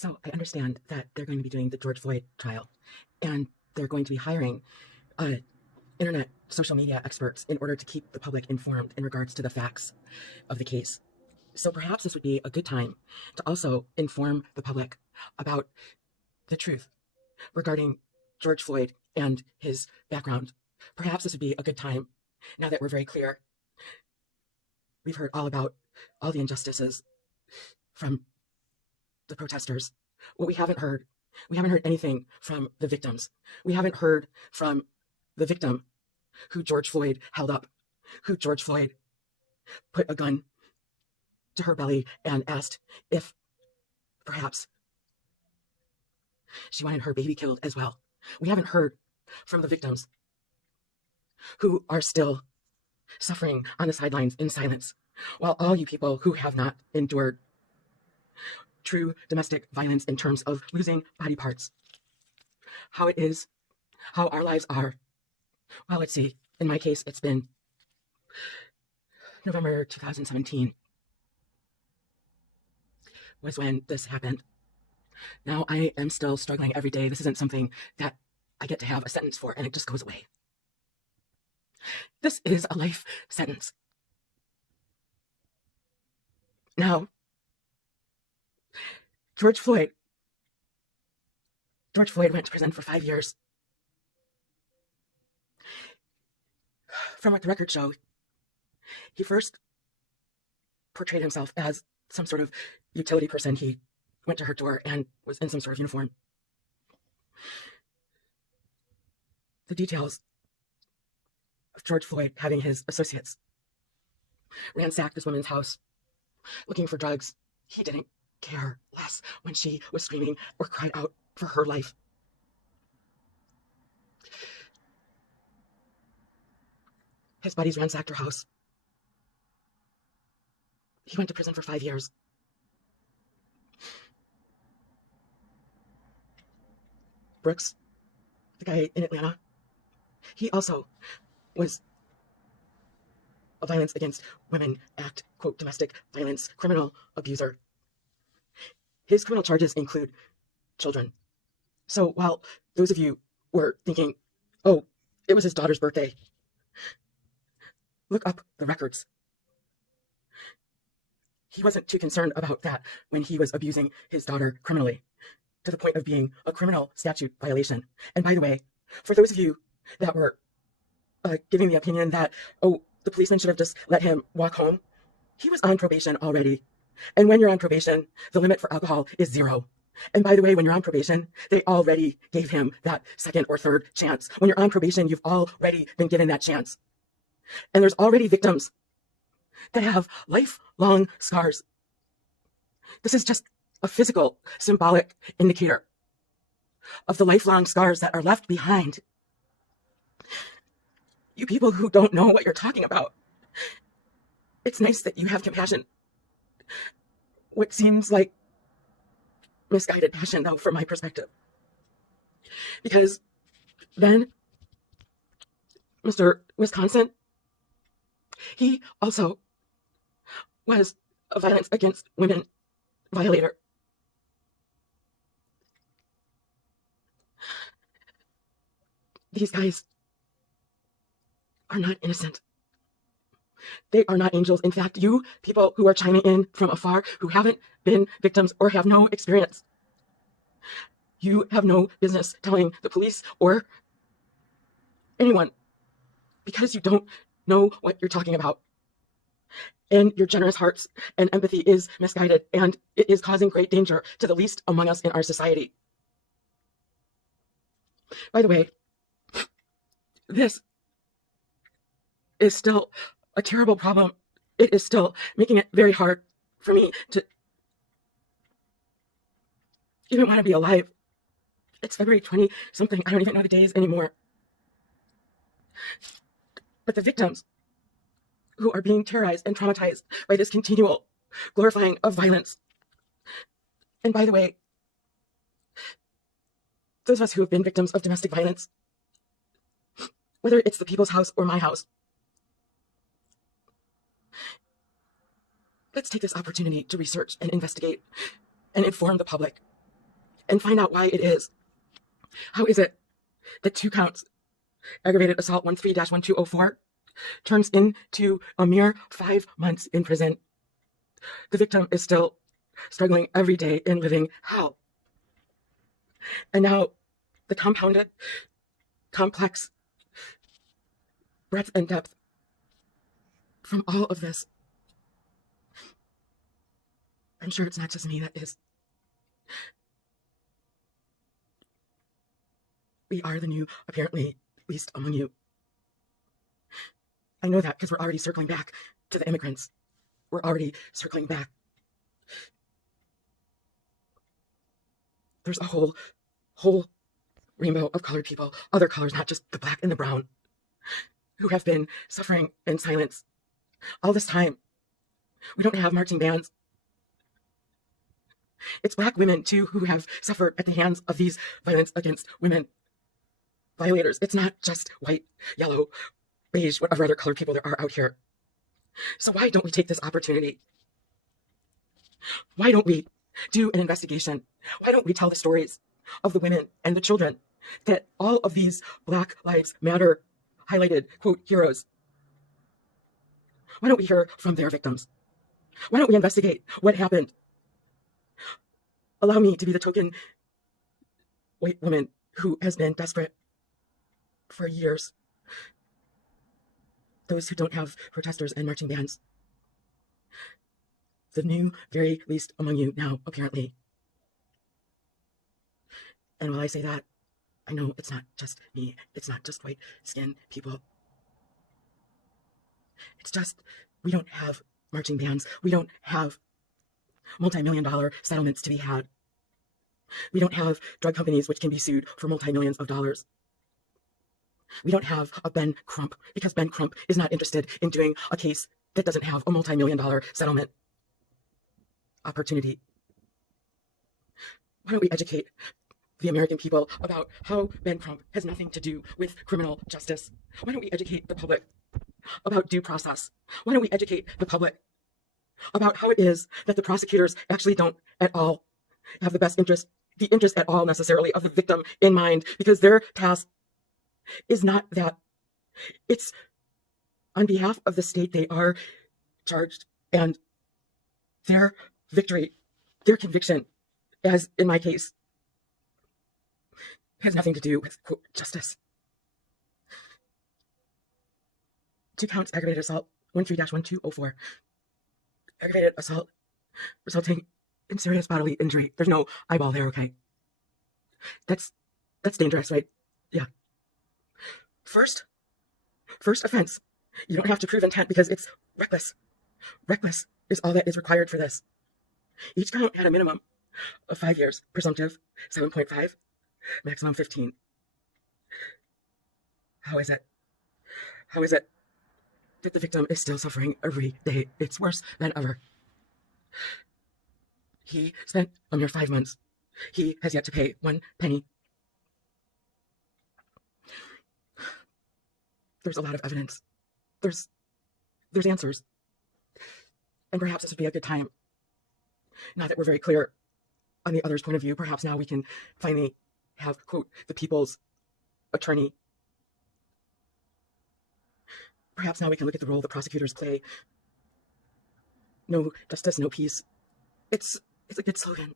So I understand that they're going to be doing the George Floyd trial, and they're going to be hiring uh, internet social media experts in order to keep the public informed in regards to the facts of the case. So perhaps this would be a good time to also inform the public about the truth regarding George Floyd and his background. Perhaps this would be a good time, now that we're very clear. We've heard all about all the injustices from the protesters. What we haven't heard anything from the victims. We haven't heard from the victim who George Floyd held up, who George Floyd put a gun to her belly and asked if perhaps she wanted her baby killed as well. We haven't heard from the victims who are still suffering on the sidelines in silence, while all you people who have not endured true domestic violence in terms of losing body parts, how it is, how our lives are. Well, let's see. In my case, it's been November 2017 was when this happened. Now I am still struggling every day. This isn't something that I get to have a sentence for and it just goes away. This is a life sentence. Now, George Floyd went to prison for 5 years. From what the records show, he first portrayed himself as some sort of utility person. He went to her door and was in some sort of uniform. The details of George Floyd having his associates ransack this woman's house looking for drugs. He didn't care less when she was screaming or cried out for her life. His buddies ransacked her house. He went to prison for 5 years. Brooks, the guy in Atlanta, he also was a Violence Against Women Act, quote, domestic violence criminal abuser. His criminal charges include children. So while those of you were thinking, oh, it was his daughter's birthday, look up the records. He wasn't too concerned about that when he was abusing his daughter criminally, to the point of being a criminal statute violation. And by the way, for those of you that were giving the opinion that, oh, the policeman should have just let him walk home, he was on probation already. And when you're on probation, the limit for alcohol is 0. And by the way, when you're on probation, they already gave him that second or third chance. When you're on probation, you've already been given that chance. And there's already victims that have lifelong scars. This is just a physical, symbolic indicator of the lifelong scars that are left behind. You people who don't know what you're talking about, it's nice that you have compassion. What seems like misguided passion, though, from my perspective. Because then, Mr. Wisconsin, he also was a Violence Against Women violator. These guys are not innocent. They are not angels. In fact, you people who are chiming in from afar, who haven't been victims or have no experience, you have no business telling the police or anyone, because you don't know what you're talking about. And your generous hearts and empathy is misguided, and it is causing great danger to the least among us in our society. By the way, this is still a terrible problem. It is still making it very hard for me to even want to be alive. It's February 20 something. I don't even know the days anymore. But the victims who are being terrorized and traumatized by this continual glorifying of violence. And by the way, those of us who have been victims of domestic violence, whether it's the people's house or my house, let's take this opportunity to research and investigate and inform the public and find out why it is. How is it that 2 counts, aggravated assault 13-1204, turns into a mere 5 months in prison? The victim is still struggling every day in living hell. And now the compounded, complex breadth and depth from all of this. I'm sure it's not just me that is. We are the new, apparently, least among you. I know that because we're already circling back to the immigrants. We're already circling back. There's a whole rainbow of colored people, other colors, not just the black and the brown, who have been suffering in silence all this time. We don't have marching bands. It's black women, too, who have suffered at the hands of these violence against women violators. It's not just white, yellow, beige, whatever other colored people there are out here. So why don't we take this opportunity? Why don't we do an investigation? Why don't we tell the stories of the women and the children that all of these Black Lives Matter highlighted, quote, heroes? Why don't we hear from their victims? Why don't we investigate what happened? Allow me to be the token white woman who has been desperate for years. Those who don't have protesters and marching bands. The new, very least among you now, apparently. And while I say that, I know it's not just me. It's not just white-skinned people. It's just, we don't have marching bands. We don't have multi-million-dollar settlements to be had. We don't have drug companies which can be sued for multi-millions of dollars. We don't have a Ben Crump, because Ben Crump is not interested in doing a case that doesn't have a multi-million-dollar settlement opportunity. Why don't we educate the American people about how Ben Crump has nothing to do with criminal justice? Why don't we educate the public about due process? Why don't we educate the public about how it is that the prosecutors actually don't at all have the interest at all necessarily of the victim in mind, because their task is not that. It's on behalf of the state they are charged, and their victory, their conviction, as in my case, has nothing to do with, quote, justice. 2 counts aggravated assault 13-1204. Aggravated assault resulting in serious bodily injury. There's no eyeball there, okay? That's dangerous, right? Yeah. First offense. You don't have to prove intent because it's reckless. Reckless is all that is required for this. Each count had a minimum of 5 years, presumptive 7.5, maximum 15. How is it? How is it that the victim is still suffering every day? It's worse than ever. He spent a mere 5 months. He has yet to pay 1 penny. There's a lot of evidence. There's answers. And perhaps this would be a good time, now that we're very clear on the other's point of view, perhaps now we can finally have, quote, the people's attorney. Perhaps now we can look at the role the prosecutors play. No justice, no peace. It's a good slogan.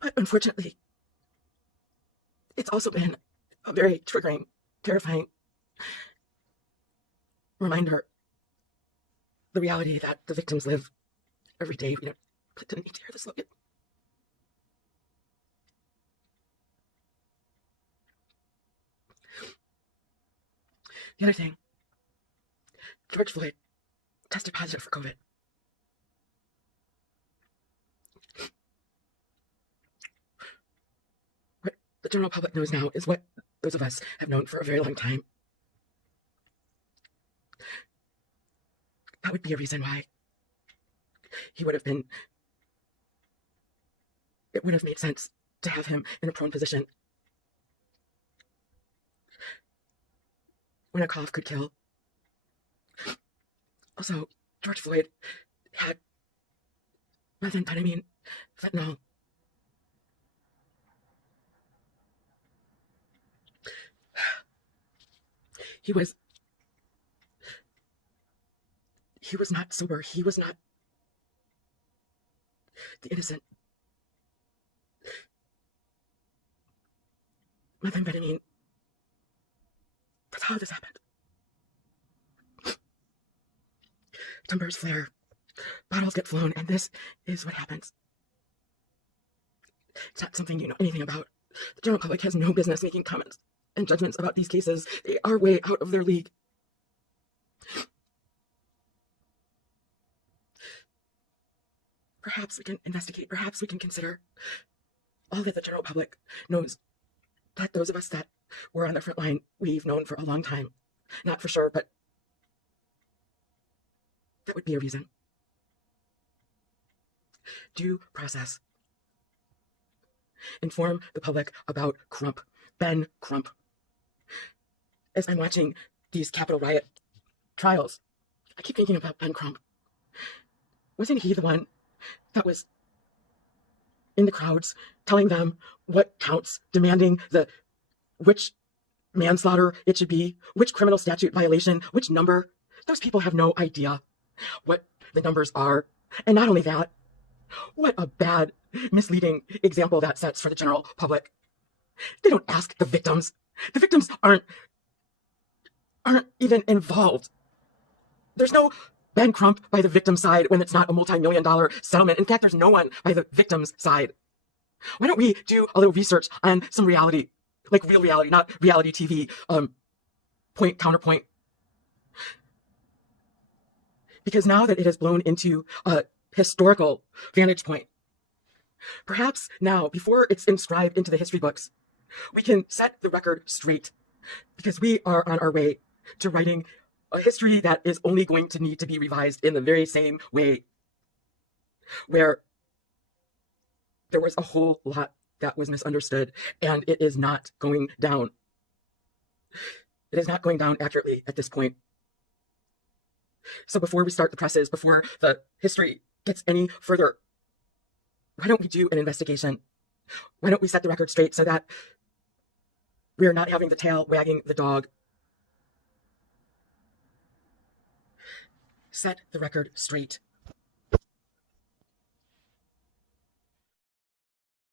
But unfortunately, it's also been a very triggering, terrifying reminder. The reality that the victims live every day. We didn't need to hear the slogan. The other thing, George Floyd tested positive for COVID. What the general public knows now is what those of us have known for a very long time. That would be a reason why it would have made sense to have him in a prone position. When a cough could kill. Also, George Floyd had methamphetamine, fentanyl He was not sober. He was not the innocent methamphetamine. That's how this happened. Timbers flare, bottles get flown, and this is what happens. It's not something you know anything about. The general public has no business making comments and judgments about these cases. They are way out of their league. Perhaps we can investigate, perhaps we can consider all that the general public knows, that those of us that were on the front line, we've known for a long time. Not for sure, but that would be a reason. Due process. Inform the public about Crump, Ben Crump. As I'm watching these Capitol riot trials, I keep thinking about Ben Crump. Wasn't he the one that was in the crowds telling them what counts, demanding which manslaughter it should be, which criminal statute violation, which number? Those people have no idea what the numbers are. And not only that, what a bad, misleading example that sets for the general public. They don't ask the victims. The victims aren't even involved. There's no Ben Crump by the victim's side when it's not a multi-million-dollar settlement. In fact, there's no one by the victim's side. Why don't we do a little research on some reality, like real reality, not reality TV, point, counterpoint. Because now that it has blown into a historical vantage point, perhaps now, before it's inscribed into the history books, we can set the record straight, because we are on our way to writing a history that is only going to need to be revised in the very same way, where there was a whole lot that was misunderstood, and it is not going down. It is not going down accurately at this point. So before we start the presses, before the history gets any further, why don't we do an investigation? Why don't we set the record straight so that we're not having the tail wagging the dog? Set the record straight.